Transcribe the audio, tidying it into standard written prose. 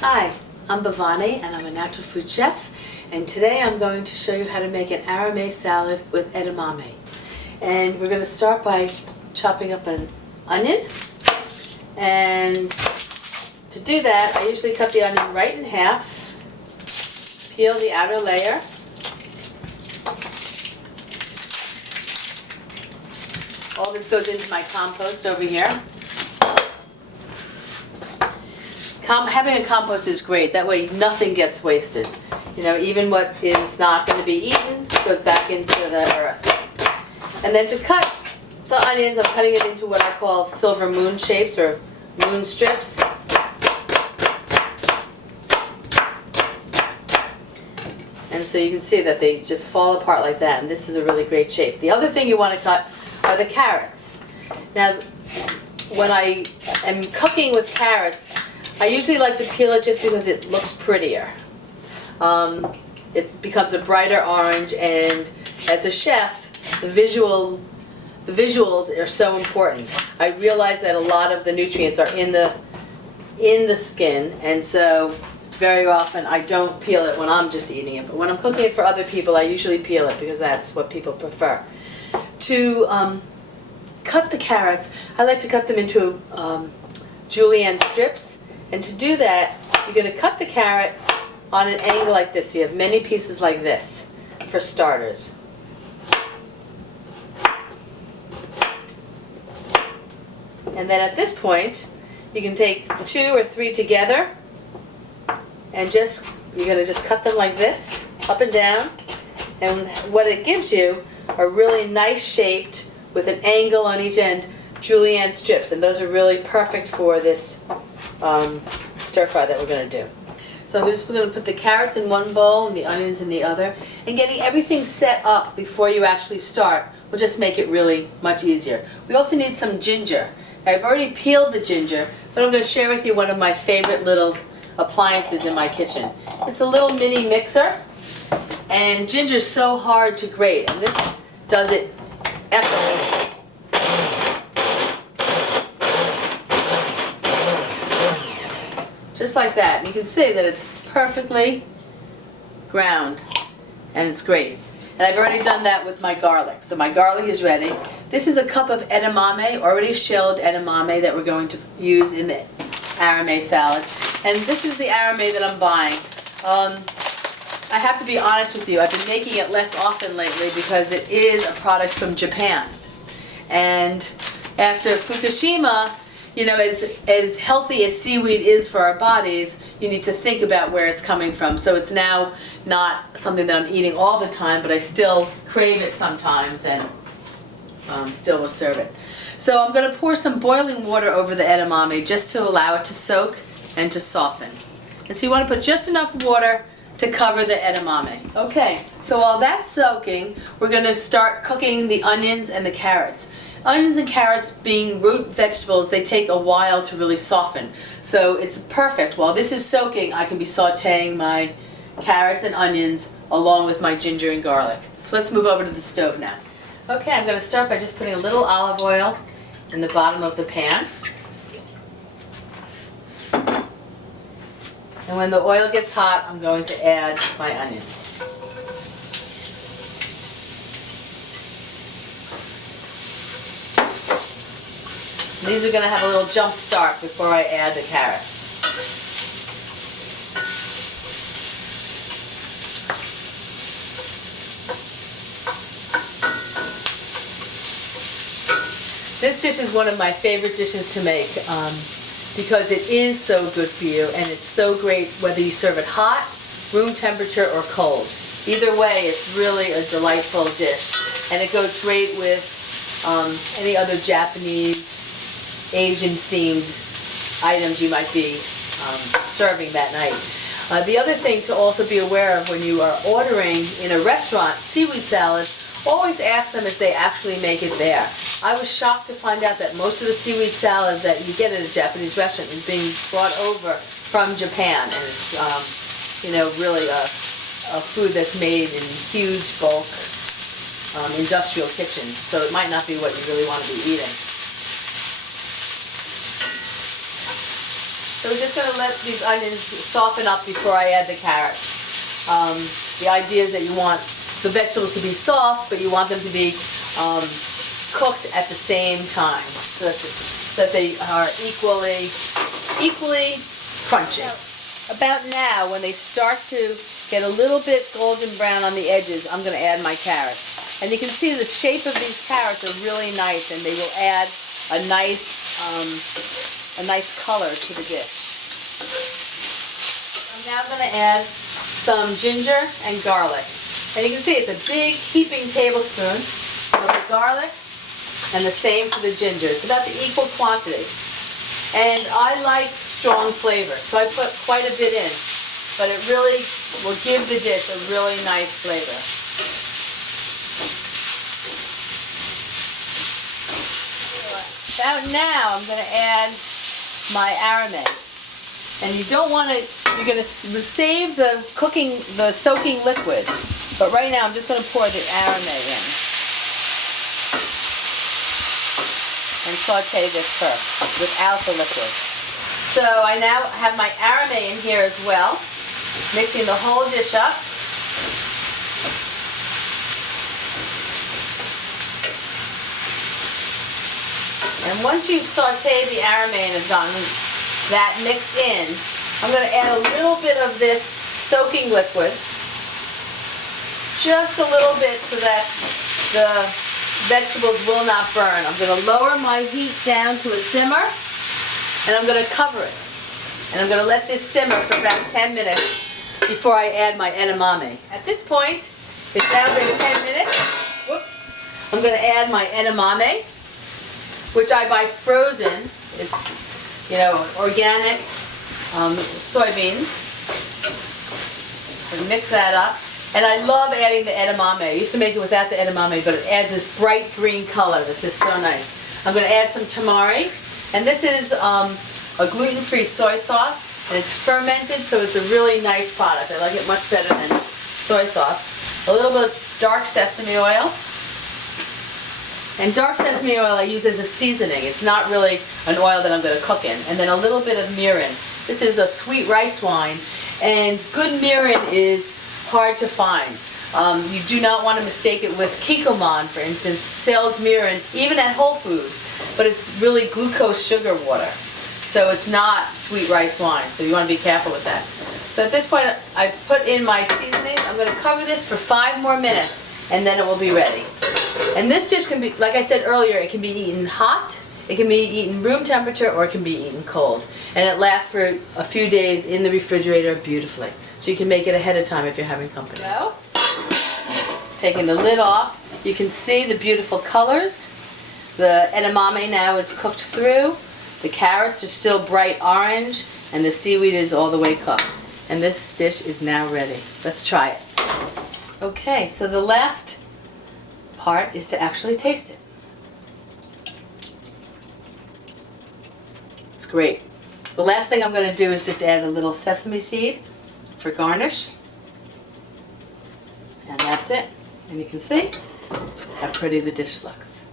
Hi, I'm Bhavani and I'm a natural food chef, and today I'm going to show you how to make an Arame salad with edamame. And we're going to start by chopping up an onion, and to do that I usually cut the onion right in half, peel the outer layer, all this goes into my compost over here. Having a compost is great. That way nothing gets wasted. You know, even what is not going to be eaten goes back into the earth. And then to cut the onions, I'm cutting it into what I call silver moon shapes or moon strips. And so you can see that they just fall apart like that, and this is a really great shape. The other thing you want to cut are the carrots. Now, when I am cooking with carrots, I usually like to peel it just because it looks prettier. It becomes a brighter orange, and as a chef, the visuals are so important. I realize that a lot of the nutrients are in the skin, and so very often I don't peel it when I'm just eating it. But when I'm cooking it for other people, I usually peel it because that's what people prefer. To cut the carrots, I like to cut them into julienne strips. And to do that, you're going to cut the carrot on an angle like this. So you have many pieces like this for starters. And then at this point, you can take 2 or 3 together and you're going to just cut them like this, up and down. And what it gives you are really nice shaped, with an angle on each end, julienne strips. And those are really perfect for this stir fry that we're going to do. So we're going to put the carrots in one bowl and the onions in the other, and getting everything set up before you actually start will just make it really much easier. We also need some ginger. Now, I've already peeled the ginger, but I'm going to share with you one of my favorite little appliances in my kitchen. It's a little mini mixer, and ginger is so hard to grate, and this does it effortlessly. Just like that. And you can see that it's perfectly ground, and it's great. And I've already done that with my garlic. So my garlic is ready. This is a cup of edamame, already shelled edamame, that we're going to use in the Arame salad. And this is the Arame that I'm buying. I have to be honest with you, I've been making it less often lately because it is a product from Japan. And after Fukushima, you know, as healthy as seaweed is for our bodies, you need to think about where it's coming from. So it's now not something that I'm eating all the time, but I still crave it sometimes, and still will serve it. So I'm going to pour some boiling water over the edamame just to allow it to soak and to soften. And so you want to put just enough water to cover the edamame. Okay, so while that's soaking, we're going to start cooking the onions and the carrots. Onions and carrots, being root vegetables, they take a while to really soften. So it's perfect. While this is soaking, I can be sauteing my carrots and onions along with my ginger and garlic. So let's move over to the stove now. Okay, I'm going to start by just putting a little olive oil in the bottom of the pan. And when the oil gets hot, I'm going to add my onions. These are going to have a little jump start before I add the carrots. This dish is one of my favorite dishes to make because it is so good for you, and it's so great whether you serve it hot, room temperature, or cold. Either way, it's really a delightful dish, and it goes great with any other Japanese, Asian-themed items you might be serving that night. The other thing to also be aware of when you are ordering in a restaurant seaweed salad, always ask them if they actually make it there. I was shocked to find out that most of the seaweed salad that you get at a Japanese restaurant is being brought over from Japan, and it's you know, really a food that's made in huge bulk industrial kitchens, so it might not be what you really want to be eating. So So we're just going to let these onions soften up before I add the carrots. The idea is that you want the vegetables to be soft, but you want them to be cooked at the same time, so that they are equally crunchy. About now, when they start to get a little bit golden brown on the edges, I'm going to add my carrots. And you can see the shape of these carrots are really nice, and they will add a nice color to the dish. I'm now going to add some ginger and garlic. And you can see it's a big heaping tablespoon of the garlic, and the same for the ginger. It's about the equal quantity. And I like strong flavor, so I put quite a bit in, but it really will give the dish a really nice flavor. About now, I'm going to add my arame. And you don't want to, you're going to save the soaking liquid, but right now I'm just going to pour the arame in. And saute this first without the liquid. So I now have my arame in here as well, mixing the whole dish up. And once you've sauteed the arame and have gotten that mixed in, I'm going to add a little bit of this soaking liquid, just a little bit, so that the vegetables will not burn. I'm going to lower my heat down to a simmer, and I'm going to cover it. And I'm going to let this simmer for about 10 minutes before I add my edamame. At this point, it's now been 10 minutes. Whoops. I'm going to add my edamame, which I buy frozen. It's, organic soybeans. And mix that up. And I love adding the edamame. I used to make it without the edamame, but it adds this bright green color that's just so nice. I'm going to add some tamari. And this is a gluten-free soy sauce. And it's fermented, so it's a really nice product. I like it much better than soy sauce. A little bit of dark sesame oil. And dark sesame oil I use as a seasoning. It's not really an oil that I'm going to cook in. And then a little bit of mirin. This is a sweet rice wine. And good mirin is hard to find. You do not want to mistake it with Kikkoman, for instance. Sells mirin, even at Whole Foods, but it's really glucose sugar water. So it's not sweet rice wine, so you want to be careful with that. So at this point, I put in my seasoning. I'm going to cover this for 5 more minutes, and then it will be ready. And this dish can be, like I said earlier, it can be eaten hot, it can be eaten room temperature, or it can be eaten cold. And it lasts for a few days in the refrigerator beautifully. So you can make it ahead of time if you're having company. So, taking the lid off, you can see the beautiful colors. The edamame now is cooked through. The carrots are still bright orange, and the seaweed is all the way cooked. And this dish is now ready. Let's try it. Okay, so the last part is to actually taste it. It's great. The last thing I'm going to do is just add a little sesame seed for garnish. And that's it. And you can see how pretty the dish looks.